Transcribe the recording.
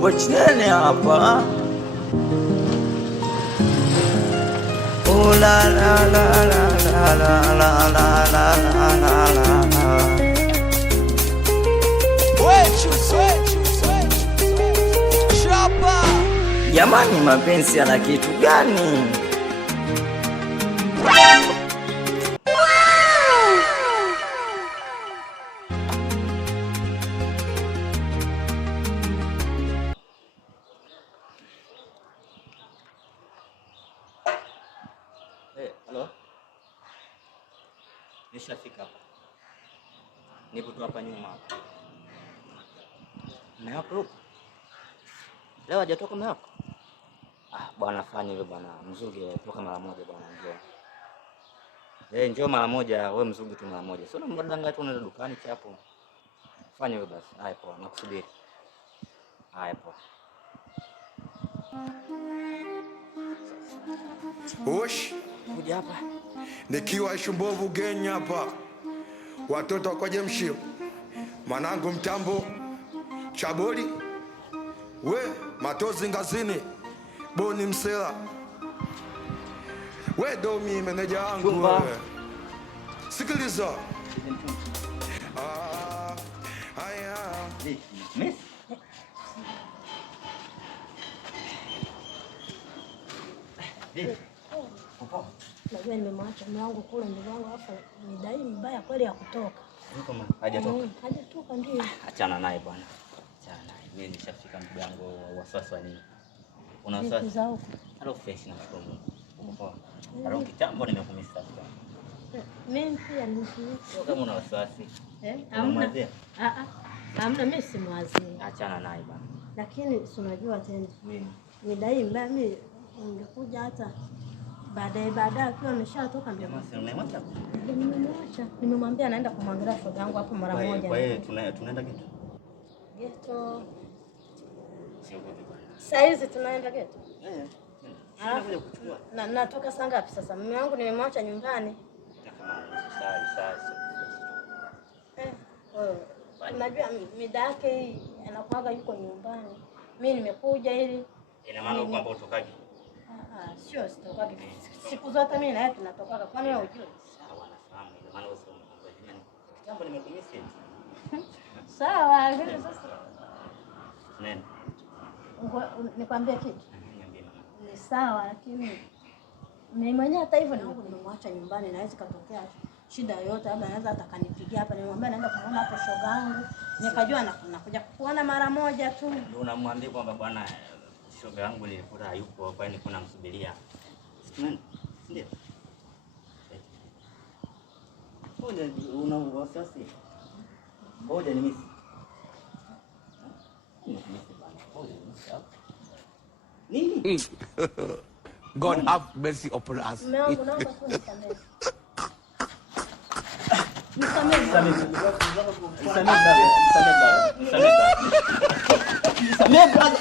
Tupo chini hapa. Oh la la la la la la la la la la la. Jamani, mapenzi yana kitu gani? Halo. Nishafika hapa. Nipo tu hapa nyuma hapa. Mume wako leo hajatoka mume wako? Bwana fanya hivyo bwana. Mzuge toka mara moja bwana, njoo. Njoo mara moja, wewe mzuge tu mara moja. Sio mbadanga tu unaenda dukani chapo. Fanya hivyo basi. Haya poa, nakusubiri. Haya poa. Osh, kuja hapa. Nikiwa Shumbovu geni hapa. Watoto wakoje mshio. Manangu mtambo Chaboli. We, Matozi ngazini. Boni msela. We Domi meneja wangu wewe. Sikiliza. Haya. Miss. Najua nimemwacha mume wangu kule, ndugu wangu hapa ni dai mbaya kweli ya kutoka. Hajatoka. Hajatoka ndio. Achana naye bwana. Achana naye. Mimi nishafika ndugu yangu, wasiwasi wa nini? Una wasiwasi? Hello fresh na shukuru. Poa. Hello kitambo nimekumisa sana. Mimi pia nimekuja. Kama una wasiwasi. Hamna. Hamna, mimi si mwazi. Achana naye bwana. Lakini si unajua tena. Mimi. Ni dai mbaya, mimi ungekuja hata baadaye akiwa ameshatoka ndio. Nimemwacha. Nimemwambia naenda kumwangalia shoga yangu hapo mara moja. Kwa hiyo tunaenda geto. Geto. Sio geto bwana. Sasa hizi tunaenda geto. Nakuja kuchukua. Na natoka saa ngapi sasa? Mume wangu nimemwacha nyumbani. Sasa. Unajua mida yake hii anakuaga yuko nyumbani. Mimi nimekuja ili ina maana kwamba utokaje? Sio sitokage. Siku zote mimi na yeye tunatokaga. Kwani wewe hujui? Sawa, nafahamu. Ina maana usio mkombozi. Kitambo nimekumisi. Sawa, vile sasa. Nani? Nikwambie kitu. Ni sawa, lakini mimi mwenyewe hata hivyo nimemwacha nyumbani, naweza katokea shida yoyote, labda anaweza hata kanipigia hapa, nimwambia naenda kuona hapo shoga yangu. Nikajua nakuja kuona mara moja tu. Ndio unamwambia kwamba bwana shoga yangu nilikuwa hayupo, kwa hiyo niko namsubiria. Ndio. Una wasiwasi? Ngoja ni misi. Nini? God have mercy upon us. Naomba tu nisamehe. Nisamehe brother.